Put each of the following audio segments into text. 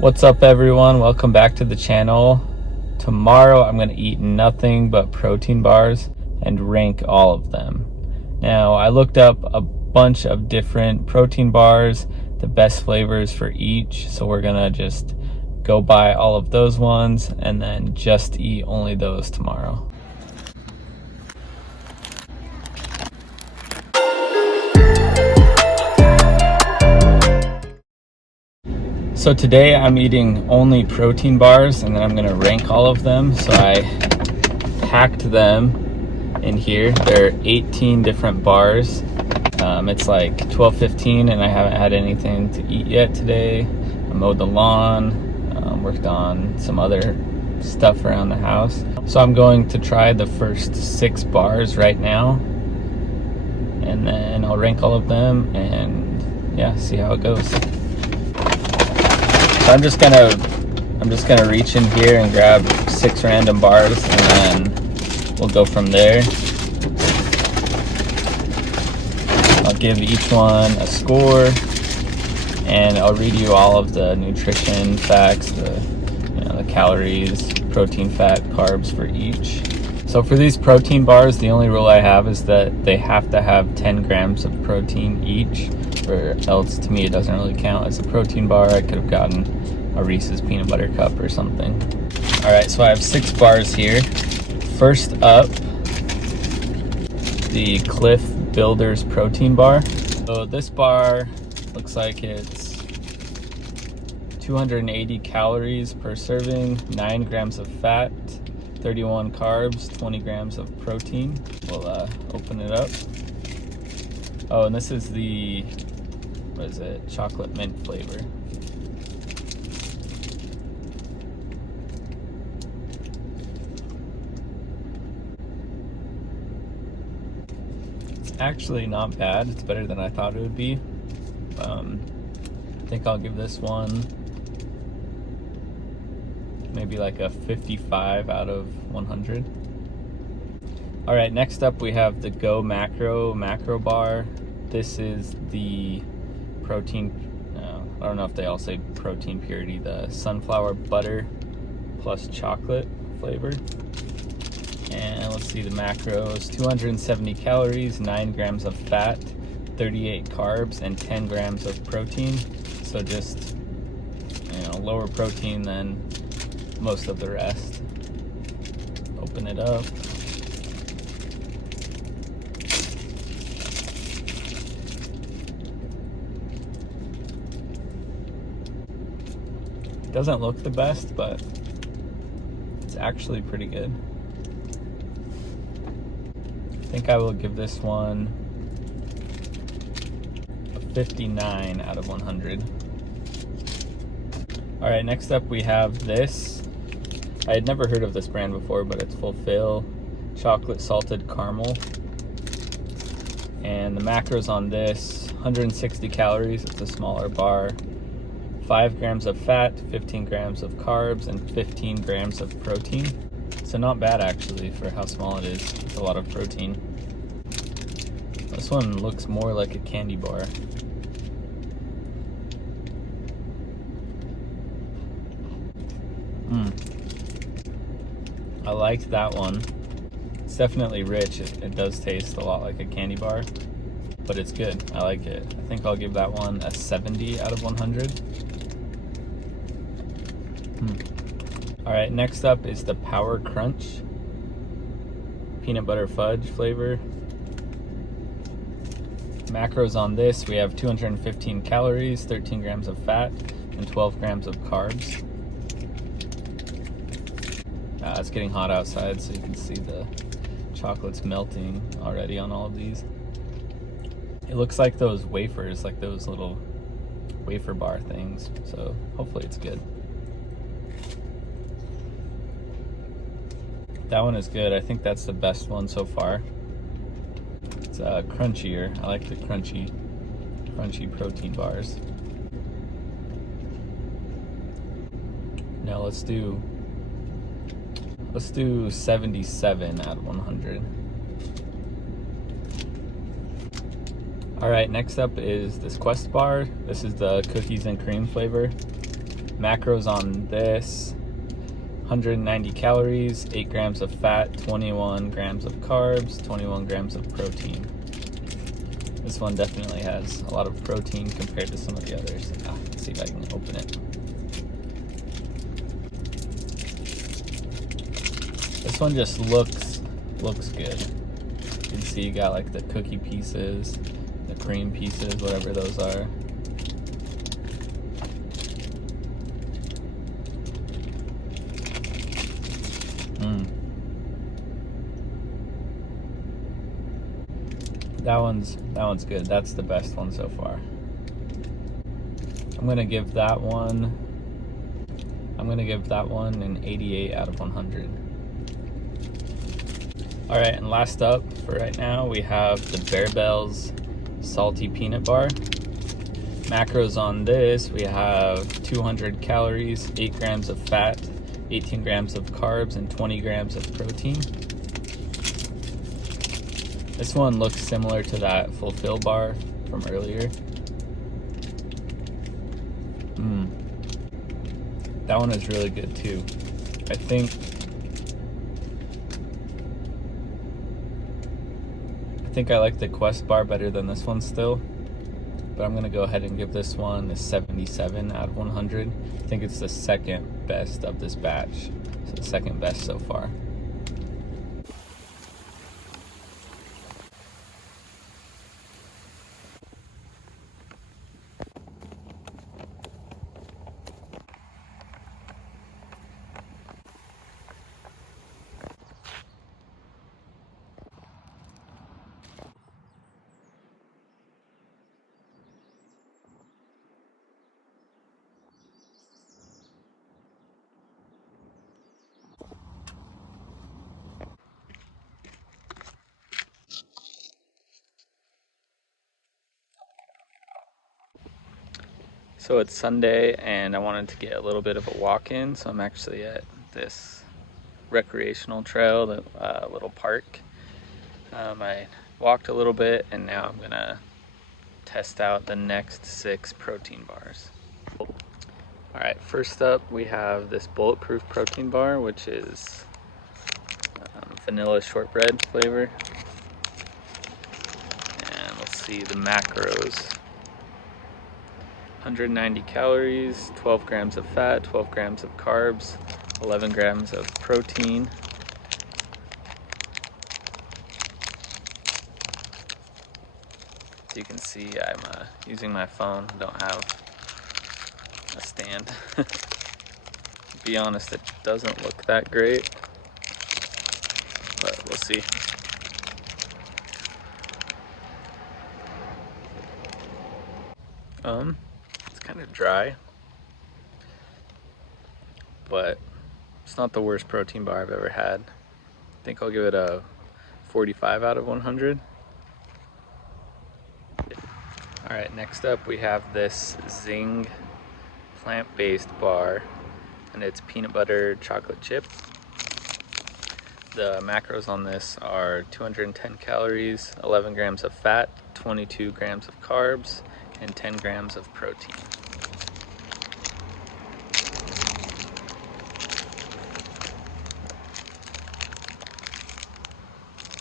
What's up everyone? Welcome back to the channel. Tomorrow I'm going to eat nothing but protein bars and rank all of them. Now I looked up a bunch of different protein bars, the best flavors for each, so we're going to just go buy all of those ones and then just eat only those tomorrow. So today I'm eating only protein bars and then I'm gonna rank all of them. So I packed them in here. There are 18 different bars. It's like 12:15 and I haven't had anything to eat yet today. I mowed the lawn, worked on some other stuff around the house. So I'm going to try the first 6 bars right now and then I'll rank all of them and yeah, see how it goes. So I'm just gonna reach in here and grab 6 random bars and then we'll go from there. I'll give each one a score and I'll read you all of the nutrition facts, the calories, protein, fat, carbs for each. So for these protein bars, the only rule I have is that they have to have 10 grams of protein each, or else to me it doesn't really count as a protein bar. I could have gotten a Reese's peanut butter cup or something. All right, so I have 6 bars here. First up, the Cliff Builders protein bar. So this bar looks like it's 280 calories per serving, 9 grams of fat, 31 carbs, 20 grams of protein. We'll open it up. Oh, and this is the, what is it, chocolate mint flavor. It's actually not bad. It's better than I thought it would be. I think I'll give this one maybe like a 55 out of 100. All right, next up we have the Go Macro bar. This is the protein, I don't know if they all say protein purity, the sunflower butter plus chocolate flavor. And let's see the macros: 270 calories, 9 grams of fat, 38 carbs, and 10 grams of protein. So just, lower protein than most of the rest. Open it up. Doesn't look the best, but it's actually pretty good. I think I will give this one a 59 out of 100. All right, next up we have this. I had never heard of this brand before, but it's Fulfill Chocolate Salted Caramel. And the macros on this: 160 calories, it's a smaller bar, 5 grams of fat, 15 grams of carbs, and 15 grams of protein. So not bad actually for how small it is. It's a lot of protein. This one looks more like a candy bar. I liked that one. It's definitely rich. It does taste a lot like a candy bar, but it's good. I like it. I think I'll give that one a 70 out of 100. All right, next up is the Power Crunch peanut butter fudge flavor. Macros on this: we have 215 calories, 13 grams of fat, and 12 grams of carbs. It's getting hot outside, so you can see the chocolate's melting already on all of these. It looks like those wafers, like those little wafer bar things, so hopefully it's good. That one is good. I think that's the best one so far. It's crunchier. I like the crunchy protein bars. Now let's do 77 out of 100. All right, next up is this Quest bar. This is the cookies and cream flavor. Macros on this: 190 calories, 8 grams of fat, 21 grams of carbs, 21 grams of protein. This one definitely has a lot of protein compared to some of the others. Let's see if I can open it. This one just looks good. You can see you got like the cookie pieces, the cream pieces, whatever those are. That one's good. That's the best one so far. I'm gonna give that one an 88 out of 100. All right, and last up for right now, we have the Barebells Salty Peanut Bar. Macros on this, we have 200 calories, 8 grams of fat, 18 grams of carbs, and 20 grams of protein. This one looks similar to that Fulfill bar from earlier. That one is really good too. I think I like the Quest bar better than this one still, but I'm gonna go ahead and give this one a 77 out of 100. I think it's the second best of this batch, so the second best so far. So it's Sunday and I wanted to get a little bit of a walk in, so I'm actually at this recreational trail, the little park. I walked a little bit and now I'm gonna test out the next 6 protein bars. All right, first up we have this Bulletproof protein bar, which is vanilla shortbread flavor. And let's see the macros. 190 calories, 12 grams of fat, 12 grams of carbs, 11 grams of protein. As you can see, I'm using my phone, don't have a stand. To be honest, it doesn't look that great, but we'll see. It's kind of dry, but it's not the worst protein bar I've ever had. I think I'll give it a 45 out of 100. All right, next up we have this Zing plant-based bar, and it's peanut butter chocolate chip. The macros on this are 210 calories, 11 grams of fat, 22 grams of carbs, and 10 grams of protein.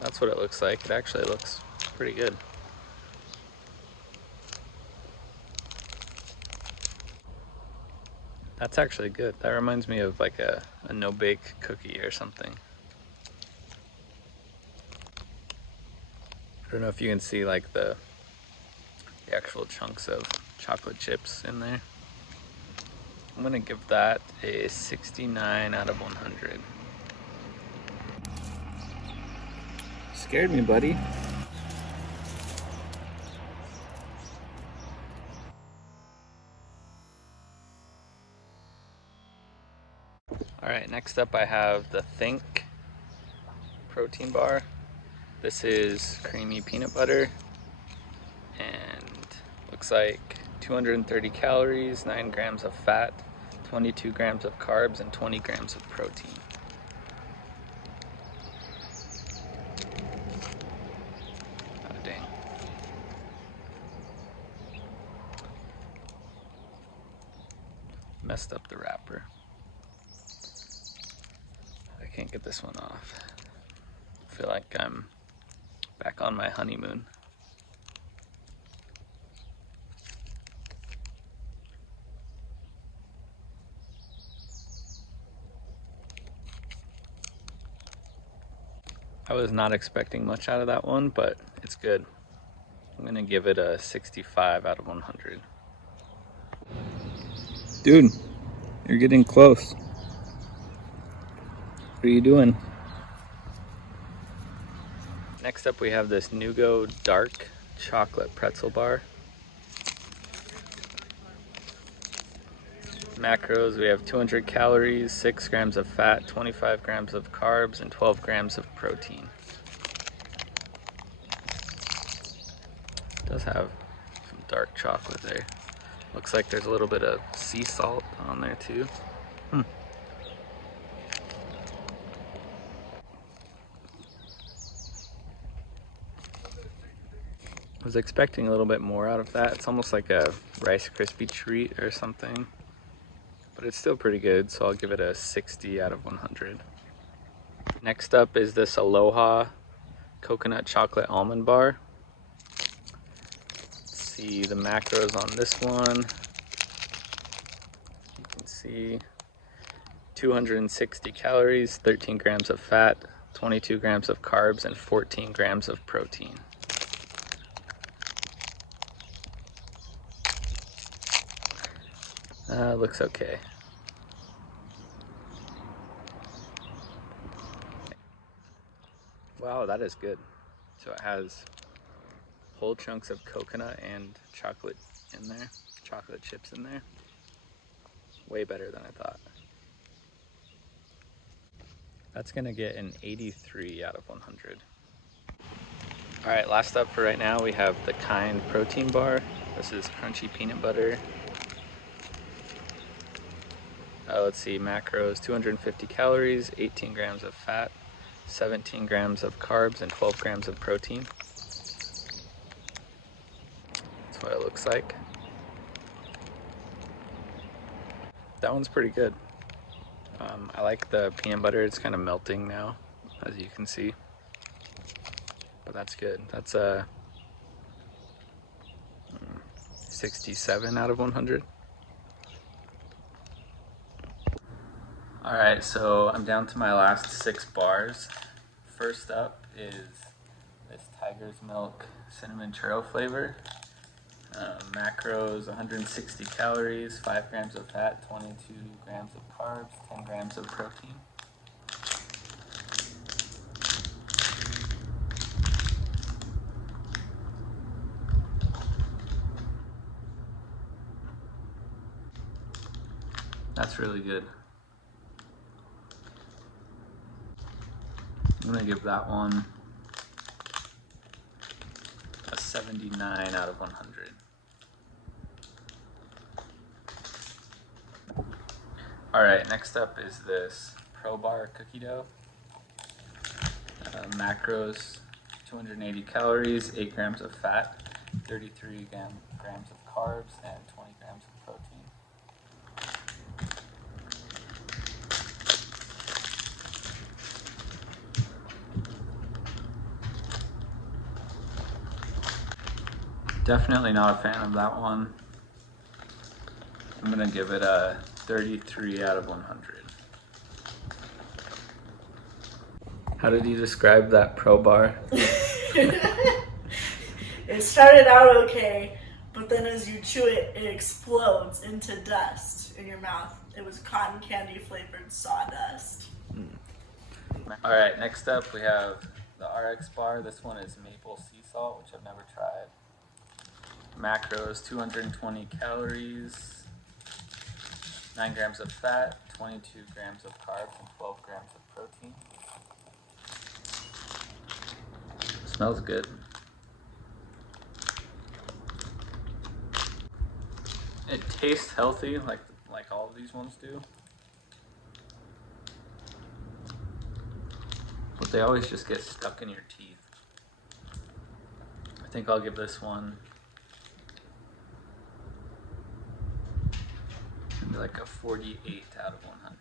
That's what it looks like. It actually looks pretty good. That's actually good. That reminds me of like a no-bake cookie or something. I don't know if you can see like the actual chunks of chocolate chips in there. I'm gonna give that a 69 out of 100. Scared me, buddy. All right, next up I have the Think protein bar. This is creamy peanut butter and looks like 230 calories, 9 grams of fat, 22 grams of carbs, and 20 grams of protein. Oh, dang. messed up the wrapper. I can't get this one off. I feel like I'm back on my honeymoon. I was not expecting much out of that one, but it's good. I'm gonna give it a 65 out of 100. Dude, you're getting close. What are you doing? Next up we have this Nugo dark chocolate pretzel bar. Macros, we have 200 calories, 6 grams of fat, 25 grams of carbs, and 12 grams of protein. It does have some dark chocolate there. Looks like there's a little bit of sea salt on there too. I was expecting a little bit more out of that. It's almost like a Rice Krispie treat or something, but it's still pretty good, so I'll give it a 60 out of 100. Next up is this Aloha coconut chocolate almond bar. Let's see the macros on this one. You can see 260 calories, 13 grams of fat, 22 grams of carbs, and 14 grams of protein. Looks okay. Wow, that is good. So it has whole chunks of coconut and chocolate in there, chocolate chips in there. Way better than I thought. That's gonna get an 83 out of 100. All right, last up for right now, we have the Kind protein bar. This is crunchy peanut butter. Let's see, macros, 250 calories, 18 grams of fat, 17 grams of carbs, and 12 grams of protein. That's what it looks like. That one's pretty good. I like the peanut butter. It's kind of melting now, as you can see. But that's good. That's a 67 out of 100. All right, so I'm down to my last 6 bars. First up is this Tiger's Milk cinnamon churro flavor. Macros, 160 calories, 5 grams of fat, 22 grams of carbs, 10 grams of protein. That's really good. I'm gonna give that one a 79 out of 100. All right, next up is this Pro Bar cookie dough. Macros, 280 calories, 8 grams of fat, 33 grams of carbs, and 20 grams of protein. Definitely not a fan of that one. I'm gonna give it a 33 out of 100. How did you describe that Pro Bar? It started out okay, but then as you chew it, it explodes into dust in your mouth. It was cotton candy flavored sawdust. All right, next up we have the RX bar. This one is maple sea salt, which I've never tried. Macros, 220 calories, 9 grams of fat, 22 grams of carbs, and 12 grams of protein. Smells good. It tastes healthy, like all of these ones do. But they always just get stuck in your teeth. I think I'll give this one like a 48 out of 100.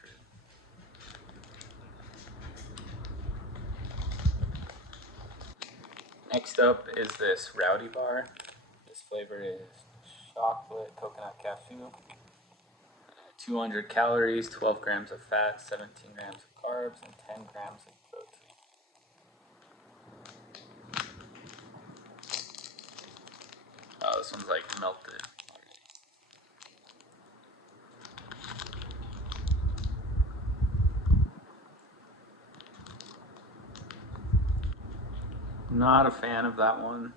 Next up is this Rowdy Bar. This flavor is chocolate coconut cashew. 200 calories, 12 grams of fat, 17 grams of carbs, and 10 grams of protein. Oh, this one's like melted. Not a fan of that one.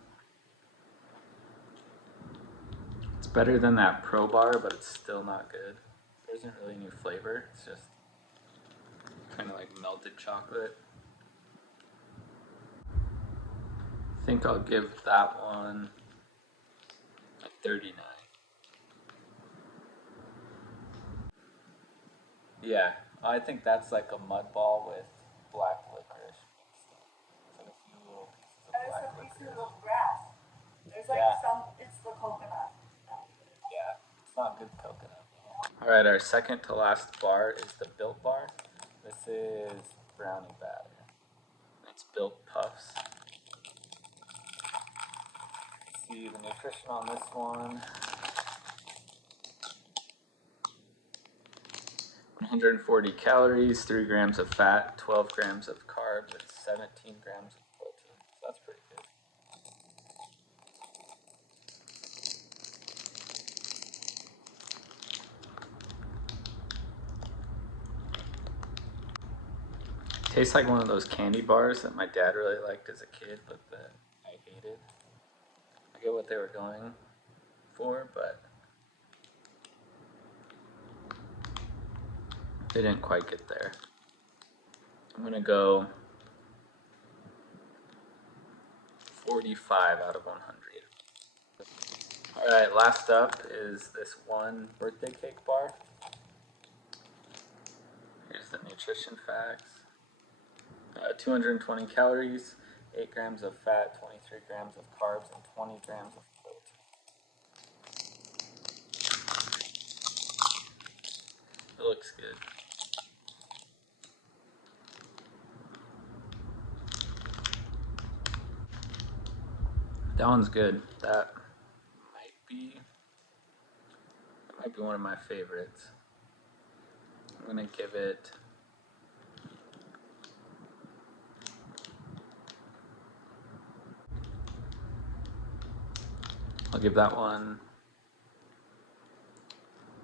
It's better than that Pro Bar, but it's still not good. There isn't really any flavor. It's just kind of like melted chocolate. I think I'll give that one a 39. Yeah, I think that's like a mud ball with black licorice mixed in. It's like a few little pieces of There's black some pieces licorice. of grass. There's like Yeah. it's the coconut. Yeah, it's not good coconut. All right, our second to last bar is the Built Bar. This is brownie batter. It's Built Puffs. See the nutrition on this one. 140 calories, 3 grams of fat, 12 grams of carbs, and 17 grams of protein. So that's pretty good. Tastes like one of those candy bars that my dad really liked as a kid, but that I hated. I get what they were going for, but they didn't quite get there. I'm gonna go 45 out of 100. All right, last up is this one birthday cake bar. Here's the nutrition facts. 220 calories, 8 grams of fat, 23 grams of carbs, and 20 grams of protein. It looks good. That one's good. That might be one of my favorites. I'm gonna give it I'll give that one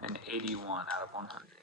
an 81 out of 100.